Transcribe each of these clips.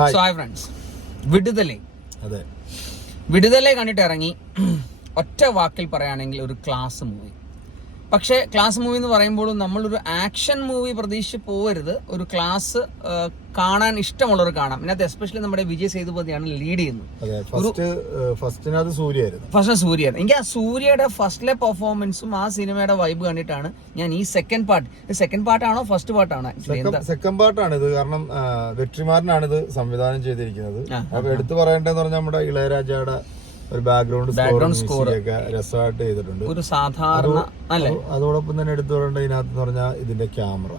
Hi. So hi friends Viduthalai. അതെ. വിടുതലേ കണ്ടിട്ട് ഇറങ്ങി ഒറ്റ വാക്കിൽ പറയുകയാണെങ്കിൽ ഒരു ക്ലാസ് മൂവി പക്ഷേ ക്ലാസ് മൂവി എന്ന് പറയുമ്പോഴും നമ്മളൊരു ആക്ഷൻ മൂവി പ്രതീക്ഷിച്ച് പോകരുത് ഒരു ക്ലാസ് കാണാൻ ഇഷ്ടമുള്ളവർ കാണാം. ഇതിനകത്ത് എസ്പെഷ്യലി നമ്മുടെ വിജയ് സേതുപതിയാണ് ലീഡ് ചെയ്യുന്നത്. ഫസ്റ്റ് സൂര്യായിരുന്നു ഫസ്റ്റ് സൂര്യ എനിക്ക് ആ സൂര്യയുടെ ഫസ്റ്റിലെ പെർഫോമൻസും ആ സിനിമയുടെ വൈബ് കണ്ടിട്ടാണ് ഞാൻ ഈ സെക്കൻഡ് പാർട്ട് സെക്കൻഡ് പാർട്ടാണോ ഫസ്റ്റ് പാർട്ടാണോ സെക്കൻഡ് പാർട്ടാണ് ഇത്. കാരണം ആ, വെട്രിമാരനാണ് ഇത് സംവിധാനം ചെയ്തിരിക്കുന്നത്. എടുത്തു പറയേണ്ടതെന്ന് പറഞ്ഞാൽ നമ്മുടെ ഇളയരാജയുടെ ഒരു ബാക്ക്ഗ്രൗണ്ട് Background സ്കോർ രസമായിട്ട് ചെയ്തിട്ടുണ്ട്. ഒരു സാധാരണ അതോടൊപ്പം തന്നെ എടുത്തു പറയേണ്ടത് ഇതിനകത്ത് പറഞ്ഞാൽ ഇതിന്റെ ക്യാമറ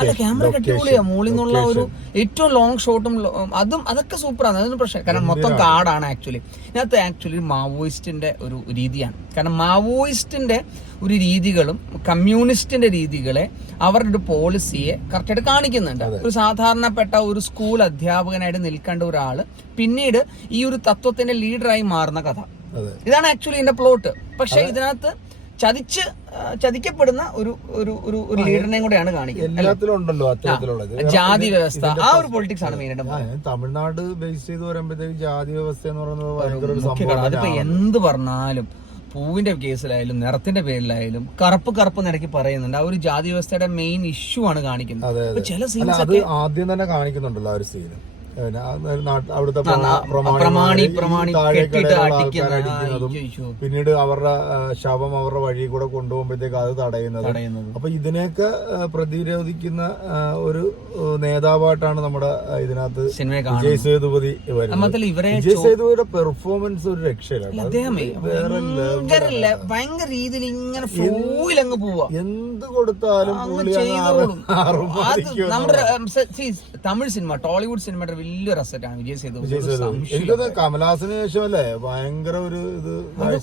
അല്ല ക്യാമറ അടിപൊളിയാ. മുകളിൽ നിന്നുള്ള ഒരു ഏറ്റവും ലോങ് ഷോട്ടും അതും അതൊക്കെ സൂപ്പറാണ് അതൊന്നും പ്രശ്നം കാരണം മൊത്തം കാടാണ് ആക്ച്വലി ഇതിനകത്ത് ആക്ച്വലി മാവോയിസ്റ്റിന്റെ ഒരു രീതിയാണ്. കാരണം മാവോയിസ്റ്റിന്റെ ഒരു രീതികളും കമ്മ്യൂണിസ്റ്റിന്റെ രീതികളെ അവരുടെ ഒരു പോളിസിയെ കറക്റ്റായിട്ട് കാണിക്കുന്നുണ്ട്. ഒരു സാധാരണപ്പെട്ട ഒരു സ്കൂൾ അധ്യാപകനായിട്ട് നിൽക്കേണ്ട ഒരാൾ പിന്നീട് ഈ ഒരു തത്വത്തിന്റെ ലീഡറായി മാറുന്ന കഥ. ഇതാണ് ആക്ച്വലി ഇതിന്റെ പ്ലോട്ട് പക്ഷെ ഇതിനകത്ത് ചതിച്ച് ചതിക്കപ്പെടുന്ന ഒരു ഒരു ഒരു ഒരു ലീഡറിനെയും കൂടെയാണ് കാണിക്കുന്നത് ജാതി വ്യവസ്ഥ ആ ഒരു പൊളിറ്റിക്സ് ആണ് മെയിൻ ആയിട്ട് തമിഴ്നാട് ബേസ് ചെയ്ത് വരുമ്പോഴത്തേക്ക് ജാതി വ്യവസ്ഥ എന്ന് പറയുന്നത് അതിപ്പോ എന്ത് പറഞ്ഞാലും പൂവിന്റെ കേസിലായാലും നിറത്തിന്റെ പേരിലായാലും കറുപ്പ് കറുപ്പ് നിരക്കി പറയുന്നുണ്ട്. ആ ഒരു ജാതി വ്യവസ്ഥയുടെ മെയിൻ ഇഷ്യൂ ആണ് കാണിക്കുന്നത്. ചില സീൻസ് ആദ്യം തന്നെ കാണിക്കുന്നുണ്ടല്ലോ ആ ഒരു സീന് അവിടുത്തെ അടിക്കുന്നതും പിന്നീട് അവരുടെ ശവം അവരുടെ വഴി കൂടെ കൊണ്ടുപോകുമ്പോഴത്തേക്ക് അത് തടയുന്നതും. അപ്പൊ ഇതിനെയൊക്കെ പ്രതിരോധിക്കുന്ന ഒരു നേതാവായിട്ടാണ് നമ്മുടെ ഇതിനകത്ത് വിജയ് സേതുപതി വിജയ് സേതുപതിയുടെ പെർഫോമൻസ് ഒരു രീതിയിൽ ഇങ്ങനെ ഫ്ലോയിൽ അങ്ങ് പോവാ. എന്ത് കൊടുത്താലും നമ്മുടെ തമിഴ് സിനിമ ടോളിവുഡ് സിനിമയുടെ വലിയൊരു അസറ്റാണ് വിജയ് സേതു വിജയ് ശേഷമല്ലേ? ഭയങ്കര ഒരു ഇത്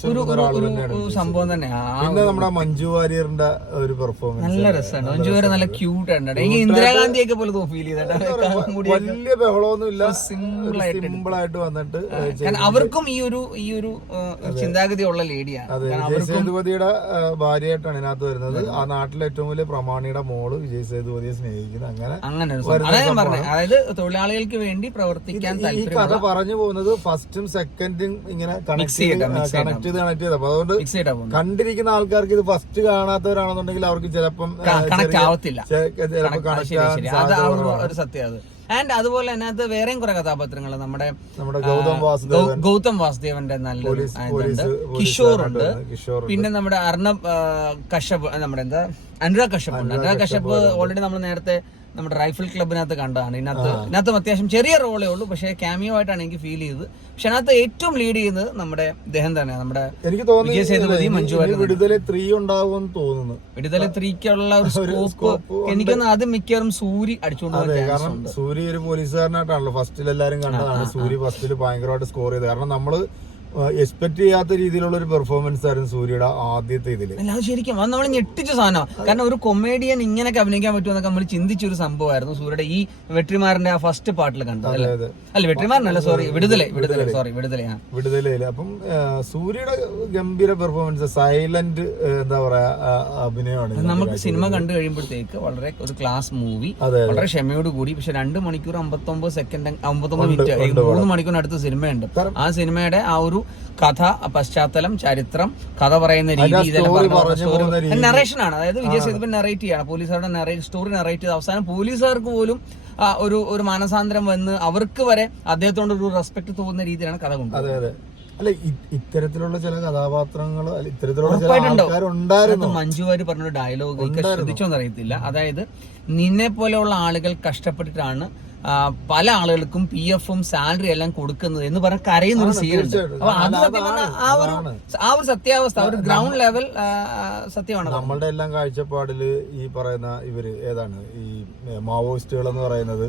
ഒരു തന്നെയാണ് സംഭവം തന്നെ. ആ നമ്മുടെ മഞ്ജു വാര്യറിന്റെ ഒരു പെർഫോമൻസ് നല്ല രസമാണ്. മഞ്ജു വാര്യർ നല്ല ക്യൂട്ട് ആണ് എനിക്ക് ഇന്ദിരാഗാന്ധിയൊക്കെ പോലെ ഫീൽ ചെയ്തിട്ട്. വലിയ ബഹളമൊന്നും ഇല്ല. സിമ്പിൾ ആയിട്ട് സിമ്പിൾ ആയിട്ട് വന്നിട്ട് അവർക്കും ഈ ഒരു ഈ ഒരു ചിന്താഗതി ഉള്ള ലേഡിയാണ് അതെ വിജയ് സേതുപതിയുടെ ഭാര്യയായിട്ടാണ് ഇതിനകത്ത് വരുന്നത്. ആ നാട്ടിലെ ഏറ്റവും വലിയ പ്രമാണിയുടെ മോൾ വിജയ് സേതുപതിയെ സ്നേഹിക്കുന്നത് അങ്ങനെ അങ്ങനെ അതായത് തൊഴിലാളികൾക്ക് വേണ്ടി പ്രവർത്തിക്കാൻ ഈ കഥ പറഞ്ഞു പോകുന്നത് ഫസ്റ്റും സെക്കൻഡും ഇങ്ങനെ കണക്ട് ചെയ്ത് കണക്ട് ചെയ്ത് കണക്ട് ചെയ്ത് അപ്പൊ അതുകൊണ്ട് കണ്ടിരിക്കുന്ന ആൾക്കാർക്ക് ഇത് ഫസ്റ്റ് കാണാത്തവരാണെന്നുണ്ടെങ്കിൽ അവർക്ക് ചിലപ്പം കണക്ട് ആവത്തില്ല. അത് അത് ഒരു. സത്യം അത്. ആൻഡ് അതുപോലെ അതിനകത്ത് വേറെയും കുറെ കഥാപാത്രങ്ങൾ നമ്മുടെ ഗൗതം വാസുദേവന്റെ നല്ലൊരു പോലീസ് കിഷോർ ഉണ്ട് പിന്നെ നമ്മുടെ അർണബ് കശ്യപ് നമ്മുടെ എന്താ? അനുരാഗ് കശ്യപ്. ഉണ്ട് അനുരാഗ് കശ്യപ് ഓൾറെഡി നമ്മൾ നേരത്തെ നമ്മുടെ റൈഫിൾ ക്ലബിനകത്ത് കണ്ടതാണ്. ഇതിനകത്ത് ഇതിനകത്ത് അത്യാവശ്യം ചെറിയ റോളേ ഉള്ളൂ. പക്ഷേ ക്യാമിയോ ആയിട്ടാണ് എനിക്ക് ഫീൽ ചെയ്തത്. പക്ഷെ അതിനകത്ത് ഏറ്റവും ലീഡ് ചെയ്യുന്നത് നമ്മുടെ ഇദ്ദേഹം തന്നെ നമ്മുടെ എനിക്ക് തോന്നുന്നു വിടുതല ത്രീ ഉണ്ടാവുമെന്ന് തോന്നുന്നു. വിടുതല ത്രീക്കുള്ള ഒരു സ്കോപ്പ് എനിക്കൊന്ന് ആദ്യം മിക്കവാറും സൂരി അടിച്ചുകൊണ്ട് സൂര്യ ഒരു പോലീസുകാരനായിട്ടാണല്ലോ. ഫസ്റ്റിൽ എല്ലാരും കണ്ടതാണ് സൂര്യ ഫസ്റ്റിൽ ഭയങ്കരമായിട്ട് സ്കോർ ചെയ്ത് കാരണം നമ്മൾ എക്സ്പെക്ട് ചെയ്യാത്ത രീതിയിലുള്ള ഒരു പെർഫോമൻസ് ആയിരുന്നു സൂര്യയുടെ ആദ്യത്തെ ഇതിൽ. അല്ല അത് ശരിക്കും. അത് നമ്മൾ ഞെട്ടിച്ച സാധനം കാരണം ഒരു കൊമേഡിയൻ ഇങ്ങനെയൊക്കെ അഭിനയിക്കാൻ പറ്റുമെന്നൊക്കെ നമ്മൾ ചിന്തിച്ച ഒരു സംഭവമായിരുന്നു സൂര്യയുടെ ഈ വെട്രിമാറിന്റെ ആ ഫസ്റ്റ് പാട്ടിൽ കണ്ടത് അല്ലേ? അല്ല വെട്രിമാറിനല്ല സോറി വിടുതലേ വിടുതലേ. സോറി വിടുതലേ വിടുതലയിൽ. അപ്പം സൂര്യയുടെ ഗംഭീര പെർഫോമൻസ് സൈലന്റ് എന്താ പറയാ അഭിനയമാണ് നമുക്ക് സിനിമ കണ്ടു കഴിയുമ്പോഴത്തേക്ക് വളരെ ഒരു ക്ലാസ് മൂവി വളരെ ക്ഷമയോട് കൂടി. പക്ഷെ രണ്ട് മണിക്കൂർ അമ്പത്തൊമ്പത് സെക്കൻഡ് അമ്പത്തൊമ്പത് മിനിറ്റ് മൂന്ന് മണിക്കൂറിനടുത്ത് സിനിമയുണ്ട്. ആ സിനിമയുടെ ആ ഒരു കഥ പശ്ചാത്തലം ചരിത്രം കഥ പറയുന്ന രീതി ഇതെല്ലാം പറഞ്ഞ പറഞ്ഞു ആണ്. അതായത് വിജയ് സേതുപൻ നറേറ്റ് ചെയ്യാണ്. പോലീസുകാരുടെ നറേറ്റ് സ്റ്റോറി നറേറ്റ് ചെയ്ത് അവസാനം പോലീസുകാർക്ക് പോലും ഒരു ഒരു മാനസാന്തരം വന്ന് അവർക്ക് വരെ അദ്ദേഹത്തോട് ഒരു റെസ്പെക്ട് തോന്നുന്ന രീതിയിലാണ് കഥ കൊണ്ടുപോകുന്നത്. അതെ അല്ല ഇത്തരത്തിലുള്ള ചില കഥാപാത്രങ്ങൾ ഇത്തരത്തിലുള്ള മഞ്ജു വാര്യർ പറഞ്ഞൊരു ഡയലോഗ് ശ്രദ്ധിച്ചോന്നറിയത്തില്ല അതായത് നിന്നെ പോലെയുള്ള ആളുകൾ കഷ്ടപ്പെട്ടിട്ടാണ് പല ആളുകൾക്കും പി എഫും സാലറി എല്ലാം കൊടുക്കുന്നത് എന്ന് പറഞ്ഞ കരയുന്ന ഒരു. അപ്പൊ അത് സത്യം പറഞ്ഞാൽ അതാണ്, ആ ഒരു ആ ഒരു സത്യാവസ്ഥ ഒരു ഗ്രൗണ്ട് ലെവൽ സത്യമാണ്. നമ്മളുടെ എല്ലാം കാഴ്ചപ്പാടിൽ ഈ പറയുന്ന ഇവർ ഏതാണ്? ഈ മാവോയിസ്റ്റുകൾ എന്ന് പറയുന്നത്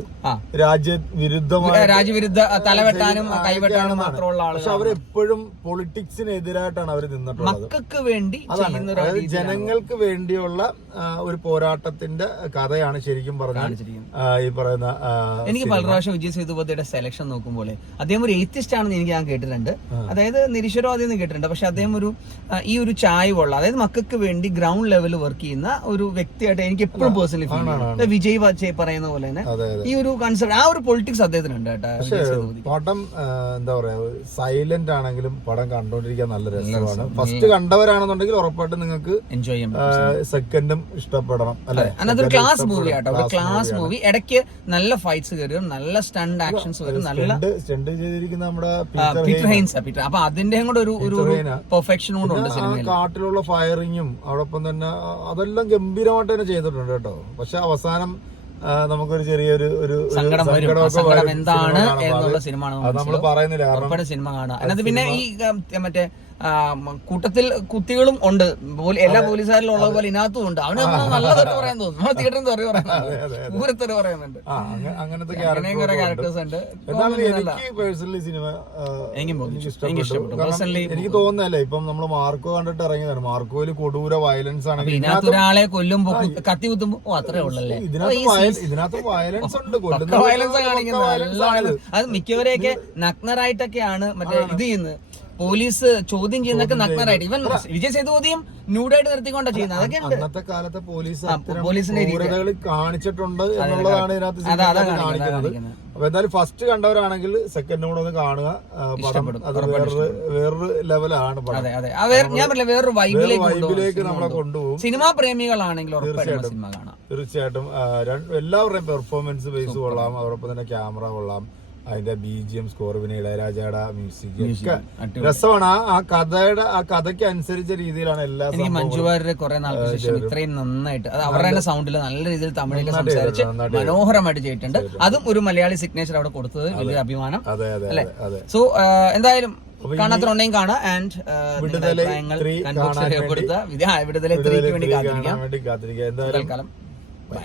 രാജ്യ വിരുദ്ധമായ രാജ്യവിരുദ്ധ തലവെട്ടാനും കൈവെട്ടാനും മാത്രമുള്ള പക്ഷെ ആളുകൾ അവരെപ്പോഴും പൊളിറ്റിക്സിനെതിരായിട്ടാണ് അവർ നിന്നിട്ടുള്ളത്. മക്കൾക്ക് വേണ്ടി ജനങ്ങൾക്ക് വേണ്ടിയുള്ള ഒരു പോരാട്ടത്തിന്റെ കഥയാണ് ശരിക്കും പറഞ്ഞാൽ ഈ പറയുന്ന എനിക്ക് പല പ്രാവശ്യം വിജയ് സേതുപതിയുടെ സെലക്ഷൻ നോക്കുമ്പോൾ അദ്ദേഹം ഒരു എയ്ത്തിസ്റ്റ് ആണെന്ന് എനിക്ക് ഞാൻ കേട്ടിട്ടുണ്ട്. അതായത് നിരീശ്വരവാദി എന്ന് കേട്ടിട്ടുണ്ട്. പക്ഷെ അദ്ദേഹം ഒരു ഈ ഒരു ചായവുള്ള അതായത് മക്കൾക്ക് വേണ്ടി ഗ്രൗണ്ട് ലെവലിൽ വർക്ക് ചെയ്യുന്ന ഒരു വ്യക്തിയായിട്ട് എനിക്ക് എപ്പോഴും പേഴ്സണലി ഫീൽ ചെയ്യുന്നത്. വിജയ് വാജയ് പറയുന്ന പോലെ തന്നെ ഈ ഒരു കൺസെപ്റ്റ് ആ ഒരു പൊളിറ്റിക്സ് അദ്ദേഹത്തിനുണ്ട് കേട്ടോ പടം എന്താ പറയാ സൈലന്റ് ആണെങ്കിലും പടം കണ്ടോണ്ടിരിക്കാൻ നല്ല രസമാണ്. ഫസ്റ്റ് കണ്ടവരാണെന്നുണ്ടെങ്കിൽ ഉറപ്പായിട്ട് നിങ്ങൾക്ക് എൻജോയ് ചെയ്യാം സെക്കൻഡും ഇഷ്ടപ്പെടണം അല്ലെ? ക്ലാസ് മൂവി ആട്ടോ. ക്ലാസ് മൂവി ഇടയ്ക്ക് നല്ല ഫൈറ്റ്സ് വരും നല്ല സ്റ്റണ്ട് ആക്ഷൻസ് വരും. നല്ല സ്റ്റണ്ട് ചെയ്തിരിക്കുന്ന നമ്മുടെ പീറ്റർ ഹൈൻസ് പീറ്റർ അപ്പൊ അതിന്റെയും കൂടെ ഒരു ഒരു പെർഫെക്ഷൻ കൂടെ ഉണ്ട് സിനിമയിൽ കാട്ടിലുള്ള ഫയറിങ്ങും അതോടൊപ്പം തന്നെ അതെല്ലാം ഗംഭീരമായിട്ട് തന്നെ ചെയ്തിട്ടുണ്ട് കേട്ടോ. പക്ഷെ അവസാനം നമുക്കൊരു ചെറിയൊരു ഒരു സങ്കടം വരും. സങ്കടം എന്താണ്. എന്നുള്ള സിനിമ നമ്മൾ പറയുന്നില്ല. സിനിമ കാണാം അതിനകത്ത് പിന്നെ ഈ മറ്റേ കൂട്ടത്തിൽ കുത്തികളും ഉണ്ട്. എല്ലാ പോലീസുകാരിലും ഉള്ളത് പോലെ ഇതിനകത്തും ഉണ്ട്. അവന് നല്ല തെറ്റ് പറയാൻ തോന്നുന്നു നമ്മൾ തിയേറ്ററിൽ തെറി പറയുന്നുണ്ട് പൂരത്തെറി പറയുന്നുണ്ട് അങ്ങനത്തെ ക്യാരക്ടേഴ്സ് ഉണ്ട്. എനിക്ക് തോന്നുന്നല്ലേ ഇപ്പം നമ്മൾ മാർക്കോ കണ്ടിട്ട് ഇറങ്ങിയതാണ്. മാർക്കോയിൽ കൊടൂര വയലൻസ് ആണ് ഇതിനകത്ത് ഒരാളെ കൊല്ലുമ്പോ കത്തി കുത്തുമ്പോ അത്രേ ഉള്ളല്ലേ? ഇതിനകത്ത് വയലൻസ് ഉണ്ട്. വയലൻസ് കാണിക്കുന്നത്. അത് മിക്കവരെയൊക്കെ നഗ്നരായിട്ടൊക്കെയാണ് മറ്റേ ഇത് ചെയ്യുന്നത്. പോലീസ് ചോദ്യം ചെയ്യുന്നൊക്കെ നഗ്നരായിട്ട്. ഇവൻ വിജയ് സേതുപതിയും ന്യൂഡായിട്ട് നിർത്തിക്കൊണ്ടാ ചെയ്യുന്നത്. അതൊക്കെ അന്നത്തെ കാലത്തെ പോലീസ് പോലീസിന്റെ കാണിച്ചിട്ടുണ്ട് എന്നുള്ളതാണ് ഇതിനകത്ത് കാണിക്കുന്നത്. അപ്പൊ എന്തായാലും ഫസ്റ്റ് കണ്ടവരാണെങ്കിൽ സെക്കൻഡ് കൂടെ ഒന്ന് കാണുക. അത് വേറൊരു വേറൊരു ലെവലാണ് ഞാൻ പറഞ്ഞില്ല വേറൊരു വൈബിലേക്ക് നമ്മളെ കൊണ്ടുപോകും. സിനിമാ പ്രേമികളാണെങ്കിലും തീർച്ചയായിട്ടും. തീർച്ചയായിട്ടും. എല്ലാവരുടെയും പെർഫോമൻസ് ബേസ് കൊള്ളാം. അതോടൊപ്പം തന്നെ ക്യാമറ കൊള്ളാം. അതിന്റെ ബി ജി എം സ്കോർ പിന്നെ ഇളയരാജയുടെ മ്യൂസിക് ഒക്കെ. രസമാണ്. ആ കഥയുടെ ആ കഥയ്ക്ക് അനുസരിച്ച രീതിയിലാണ് എല്ലാ എനിക്ക് മഞ്ജു വാര്യരെ കുറെ നാൾക്ക് ശേഷം ഇത്രയും നന്നായിട്ട് അത് അവരുടെ സൗണ്ടിൽ നല്ല രീതിയിൽ തമിഴിൽ സംസാരിച്ച് മനോഹരമായിട്ട് ചെയ്തിട്ടുണ്ട്. അതും ഒരു മലയാളി സിഗ്നേച്ചർ അവിടെ കൊടുത്തത് വലിയ അഭിമാനം അതെ സോ എന്തായാലും കാണാത്തതുണ്ടെങ്കിൽ കാണാം. ആൻഡ് വിടുതലെ കാണാൻ ത്രീക്ക് വേണ്ടി കാത്തിരിക്കാം. എന്തായാലും ബൈ